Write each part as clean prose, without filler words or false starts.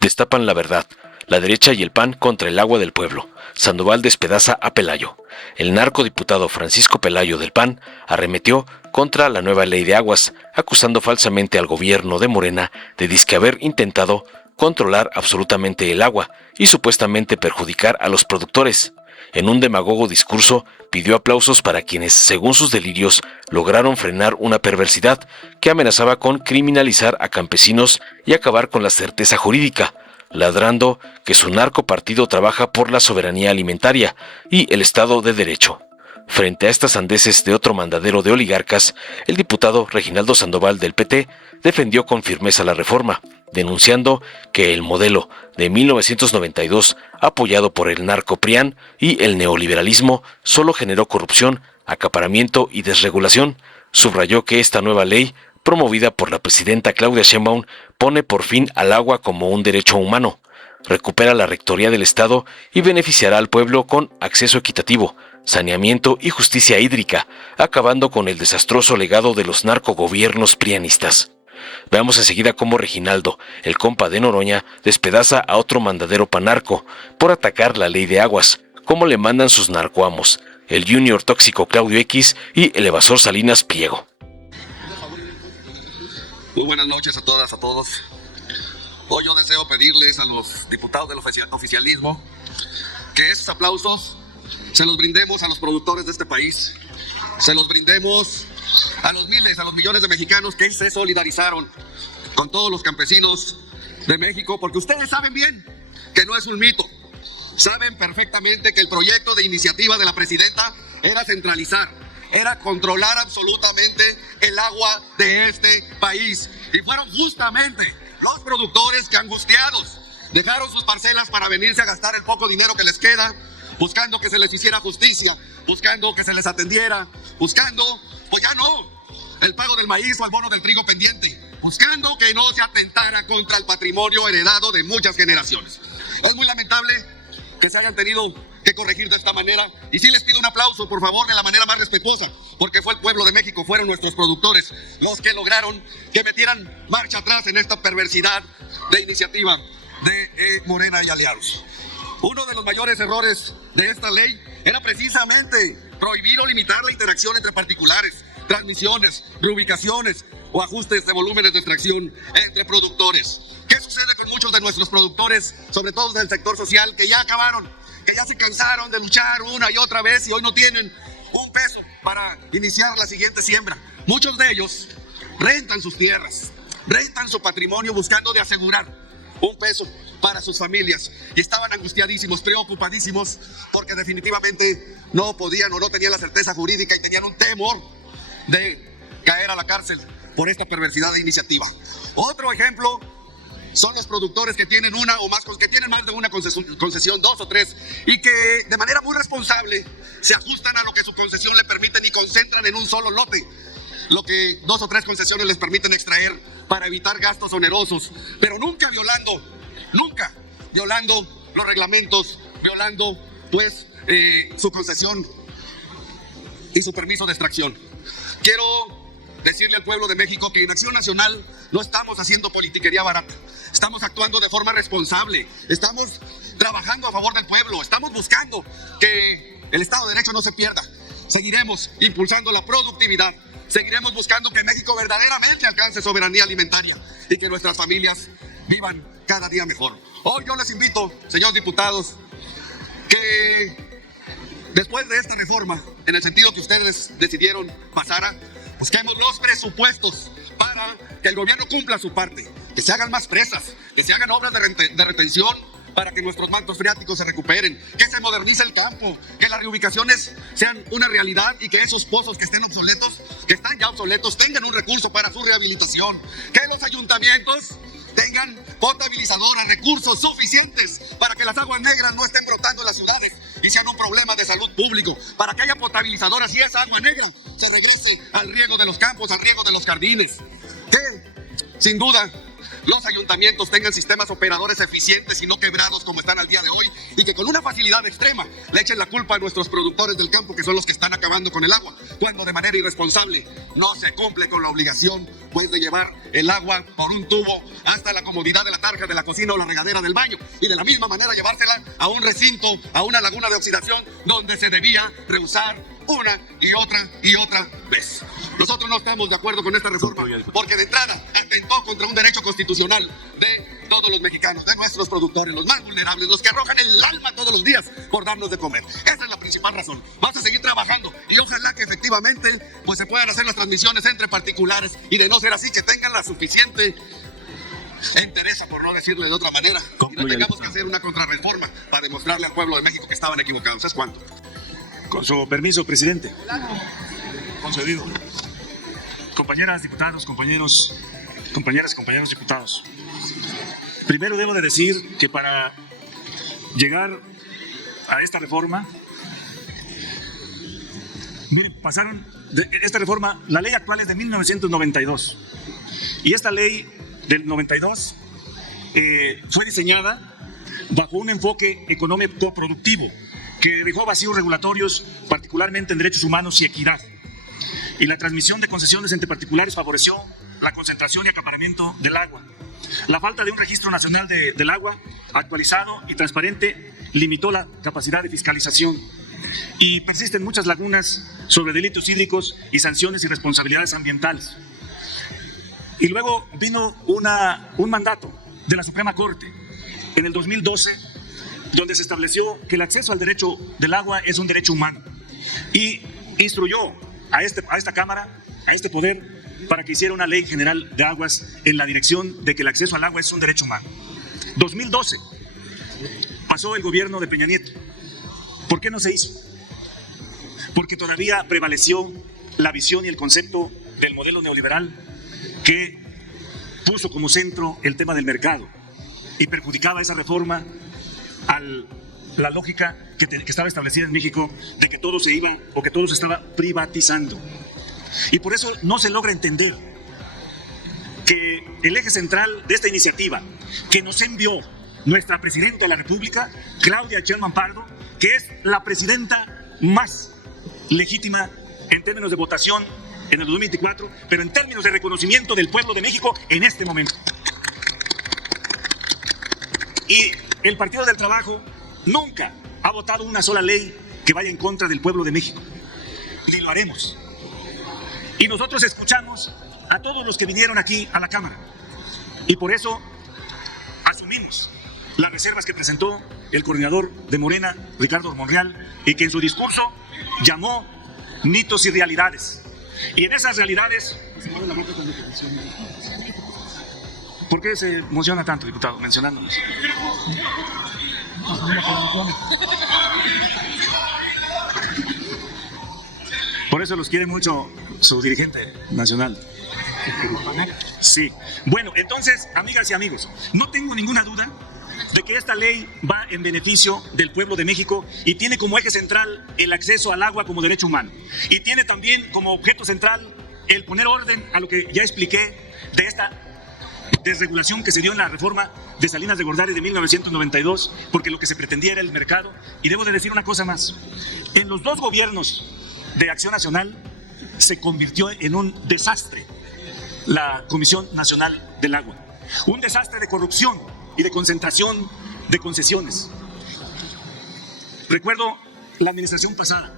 Destapan la verdad. La derecha y el PAN contra el agua del pueblo. Sandoval despedaza a Pelayo. El narcodiputado Francisco Pelayo del PAN arremetió contra la nueva ley de aguas, acusando falsamente al gobierno de Morena de disque haber intentado controlar absolutamente el agua y supuestamente perjudicar a los productores. En un demagogo discurso pidió aplausos para quienes, según sus delirios, lograron frenar una perversidad que amenazaba con criminalizar a campesinos y acabar con la certeza jurídica, ladrando que su narcopartido trabaja por la soberanía alimentaria y el Estado de Derecho. Frente a estas sandeces de otro mandadero de oligarcas, el diputado Reginaldo Sandoval del PT defendió con firmeza la reforma, denunciando que el modelo de 1992, apoyado por el narco-PRIAN y el neoliberalismo, solo generó corrupción, acaparamiento y desregulación. Subrayó que esta nueva ley, promovida por la presidenta Claudia Sheinbaum, pone por fin al agua como un derecho humano, recupera la rectoría del Estado y beneficiará al pueblo con acceso equitativo, saneamiento y justicia hídrica, acabando con el desastroso legado de los narcogobiernos prianistas. Veamos enseguida cómo Reginaldo, el compa de Noroña, despedaza a otro mandadero panarco por atacar la ley de aguas, como le mandan sus narcoamos, el junior tóxico Claudio X y el evasor Salinas Pliego. Muy buenas noches a todas, a todos. Hoy yo deseo pedirles a los diputados del oficialismo que esos aplausos se los brindemos a los productores de este país, se los brindemos a los miles, a los millones de mexicanos que se solidarizaron con todos los campesinos de México, porque ustedes saben bien que no es un mito. Saben perfectamente que el proyecto de iniciativa de la presidenta era centralizar, era controlar absolutamente el agua de este país. Y fueron justamente los productores que, angustiados, dejaron sus parcelas para venirse a gastar el poco dinero que les queda, buscando que se les hiciera justicia, buscando que se les atendiera, buscando, pues ya no, el pago del maíz o el bono del trigo pendiente, buscando que no se atentara contra el patrimonio heredado de muchas generaciones. Es muy lamentable que se hayan tenido que corregir de esta manera, y sí les pido un aplauso, por favor, de la manera más respetuosa, porque fue el pueblo de México, fueron nuestros productores los que lograron que metieran marcha atrás en esta perversidad de iniciativa de Morena y aliados. Uno de los mayores errores de esta ley era precisamente prohibir o limitar la interacción entre particulares, transmisiones, reubicaciones o ajustes de volúmenes de extracción entre productores. ¿Qué sucede con muchos de nuestros productores, sobre todo del sector social, que ya acabaron, que ya se cansaron de luchar una y otra vez y hoy no tienen un peso para iniciar la siguiente siembra? Muchos de ellos rentan sus tierras, rentan su patrimonio buscando de asegurar un peso para sus familias, y estaban angustiadísimos, preocupadísimos, porque definitivamente no podían o no tenían la certeza jurídica y tenían un temor de caer a la cárcel por esta perversidad de iniciativa. Otro ejemplo son los productores que tienen una o más, que tienen más de una concesión, dos o tres, y que de manera muy responsable se ajustan a lo que su concesión le permiten y concentran en un solo lote lo que dos o tres concesiones les permiten extraer para evitar gastos onerosos, pero nunca violando los reglamentos, violando pues su concesión y su permiso de extracción. Quiero decirle al pueblo de México que en Acción Nacional no estamos haciendo politiquería barata, estamos actuando de forma responsable, estamos trabajando a favor del pueblo, estamos buscando que el Estado de Derecho no se pierda. Seguiremos impulsando la productividad, seguiremos buscando que México verdaderamente alcance soberanía alimentaria y que nuestras familias vivan cada día mejor. Hoy yo les invito, señores diputados, que después de esta reforma, en el sentido que ustedes decidieron pasara, busquemos los presupuestos para que el gobierno cumpla su parte, que se hagan más presas, que se hagan obras de retención para que nuestros mantos freáticos se recuperen, que se modernice el campo, que las reubicaciones sean una realidad y que esos pozos que estén obsoletos, que están ya obsoletos, tengan un recurso para su rehabilitación, que los ayuntamientos tengan potabilizadoras, recursos suficientes para que las aguas negras no estén brotando en las ciudades y sean un problema de salud público, para que haya potabilizadoras y esa agua negra se regrese al riego de los campos, al riego de los jardines, que sin duda los ayuntamientos tengan sistemas operadores eficientes y no quebrados como están al día de hoy, y que con una facilidad extrema le echen la culpa a nuestros productores del campo, que son los que están acabando con el agua, cuando de manera irresponsable no se cumple con la obligación pues de llevar el agua por un tubo hasta la comodidad de la tarja de la cocina o la regadera del baño, y de la misma manera llevársela a un recinto, a una laguna de oxidación donde se debía reusar una y otra vez. Nosotros no estamos de acuerdo con esta reforma porque de entrada atentó contra un derecho constitucional de todos los mexicanos, de nuestros productores, los más vulnerables, los que arrojan el alma todos los días por darnos de comer. Esa es la principal razón. Vamos a seguir trabajando y ojalá que efectivamente pues se puedan hacer las transmisiones entre particulares, y de no ser así, que tengan la suficiente entereza, por no decirle de otra manera, y no tengamos que hacer una contrarreforma para demostrarle al pueblo de México que estaban equivocados. ¿Sabes cuánto? Con su permiso, presidente. Concedido. Compañeras diputados, compañeros diputados. Primero debo de decir que para llegar a esta reforma, miren, pasaron de esta reforma, la ley actual es de 1992, y esta ley del 92 fue diseñada bajo un enfoque económico productivo que dejó vacíos regulatorios, particularmente en derechos humanos y equidad. Y la transmisión de concesiones entre particulares favoreció la concentración y acaparamiento del agua. La falta de un registro nacional del agua actualizado y transparente limitó la capacidad de fiscalización. Y persisten muchas lagunas sobre delitos hídricos y sanciones y responsabilidades ambientales. Y luego vino un mandato de la Suprema Corte en el 2012, donde se estableció que el acceso al derecho del agua es un derecho humano, y instruyó a esta Cámara, a este poder, para que hiciera una ley general de aguas en la dirección de que el acceso al agua es un derecho humano. 2012, pasó el gobierno de Peña Nieto. ¿Por qué no se hizo? Porque todavía prevaleció la visión y el concepto del modelo neoliberal, que puso como centro el tema del mercado y perjudicaba esa reforma a la lógica que estaba establecida en México de que todo se iba o que todo se estaba privatizando. Y por eso no se logra entender que el eje central de esta iniciativa que nos envió nuestra presidenta de la República, Claudia Sheinbaum Pardo, que es la presidenta más legítima en términos de votación en el 2024, pero en términos de reconocimiento del pueblo de México en este momento. Y el Partido del Trabajo nunca ha votado una sola ley que vaya en contra del pueblo de México, ni lo haremos. Y nosotros escuchamos a todos los que vinieron aquí a la Cámara, y por eso asumimos las reservas que presentó el coordinador de Morena, Ricardo Monreal, y que en su discurso llamó mitos y realidades. Y en esas realidades... ¿Por qué se emociona tanto, diputado, mencionándonos? Por eso los quiere mucho su dirigente nacional. Sí. Bueno, entonces, amigas y amigos, no tengo ninguna duda de que esta ley va en beneficio del pueblo de México y tiene como eje central el acceso al agua como derecho humano. Y tiene también como objeto central el poner orden a lo que ya expliqué de esta desregulación que se dio en la reforma de Salinas de Gortari de 1992, porque lo que se pretendía era el mercado. Y debo de decir una cosa más: en los dos gobiernos de Acción Nacional se convirtió en un desastre la Comisión Nacional del Agua, un desastre de corrupción y de concentración de concesiones. Recuerdo la administración pasada,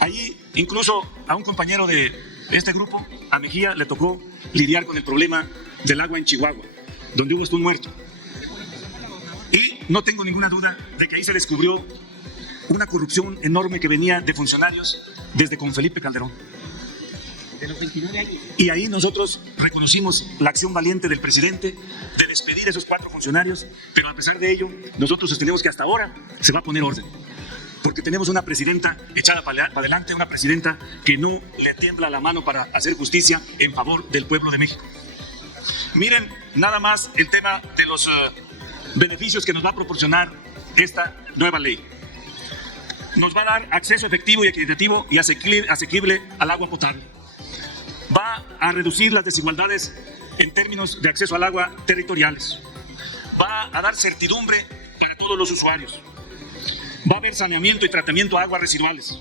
allí incluso a un compañero de este grupo, a Mejía, le tocó lidiar con el problema del agua en Chihuahua, donde hubo hasta un muerto. Y no tengo ninguna duda de que ahí se descubrió una corrupción enorme que venía de funcionarios desde con Felipe Calderón. Y ahí nosotros reconocimos la acción valiente del presidente de despedir a esos 4 funcionarios, pero a pesar de ello, nosotros sostenemos que hasta ahora se va a poner orden, porque tenemos una presidenta echada para adelante, una presidenta que no le tiembla la mano para hacer justicia en favor del pueblo de México. Miren nada más el tema de los beneficios que nos va a proporcionar esta nueva ley. Nos va a dar acceso efectivo y equitativo y asequible al agua potable. Va a reducir las desigualdades en términos de acceso al agua territoriales. Va a dar certidumbre para todos los usuarios. Va a haber saneamiento y tratamiento de aguas residuales.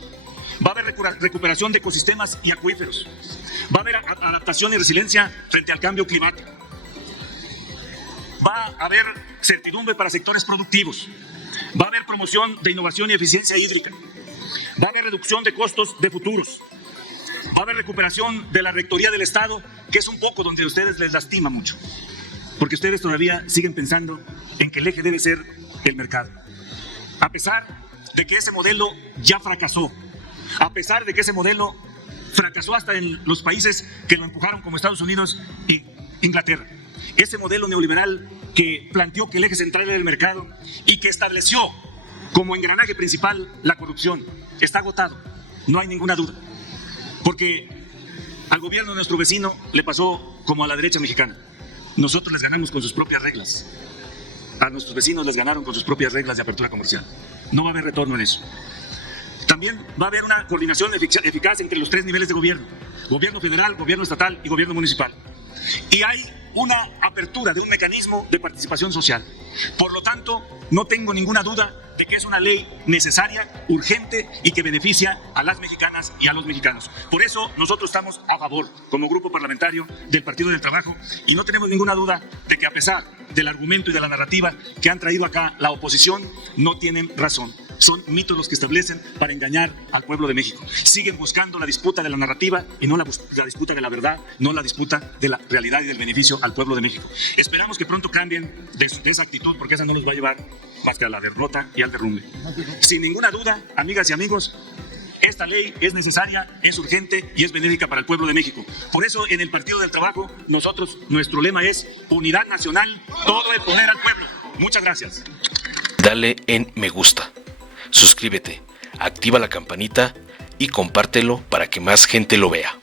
Va a haber recuperación de ecosistemas y acuíferos. Va a haber adaptación y resiliencia frente al cambio climático. Va a haber certidumbre para sectores productivos. Va a haber promoción de innovación y eficiencia hídrica. Va a haber reducción de costos de futuros. Va a haber recuperación de la rectoría del Estado, que es un poco donde a ustedes les lastima mucho, porque ustedes todavía siguen pensando en que el eje debe ser el mercado. A pesar de que ese modelo ya fracasó, a pesar de que ese modelo fracasó hasta en los países que lo empujaron como Estados Unidos y Inglaterra. Ese modelo neoliberal que planteó que el eje central era el mercado y que estableció como engranaje principal la corrupción, está agotado, no hay ninguna duda. Porque al gobierno de nuestro vecino le pasó como a la derecha mexicana. Nosotros les ganamos con sus propias reglas. A nuestros vecinos les ganaron con sus propias reglas de apertura comercial. No va a haber retorno en eso. También va a haber una coordinación eficaz entre los tres niveles de gobierno: gobierno federal, gobierno estatal y gobierno municipal. Y hay una apertura de un mecanismo de participación social. Por lo tanto, no tengo ninguna duda de que es una ley necesaria, urgente y que beneficia a las mexicanas y a los mexicanos. Por eso nosotros estamos a favor, como grupo parlamentario del Partido del Trabajo, y no tenemos ninguna duda de que a pesar del argumento y de la narrativa que han traído acá la oposición, no tienen razón. Son mitos los que establecen para engañar al pueblo de México. Siguen buscando la disputa de la narrativa y no la disputa de la verdad, no la disputa de la realidad y del beneficio al pueblo de México. Esperamos que pronto cambien de esa actitud, porque esa no nos va a llevar más que a la derrota y al derrumbe. Sin ninguna duda, amigas y amigos, esta ley es necesaria, es urgente y es benéfica para el pueblo de México. Por eso, en el Partido del Trabajo, nuestro lema es unidad nacional, todo el poder al pueblo. Muchas gracias. Dale en me gusta, suscríbete, activa la campanita y compártelo para que más gente lo vea.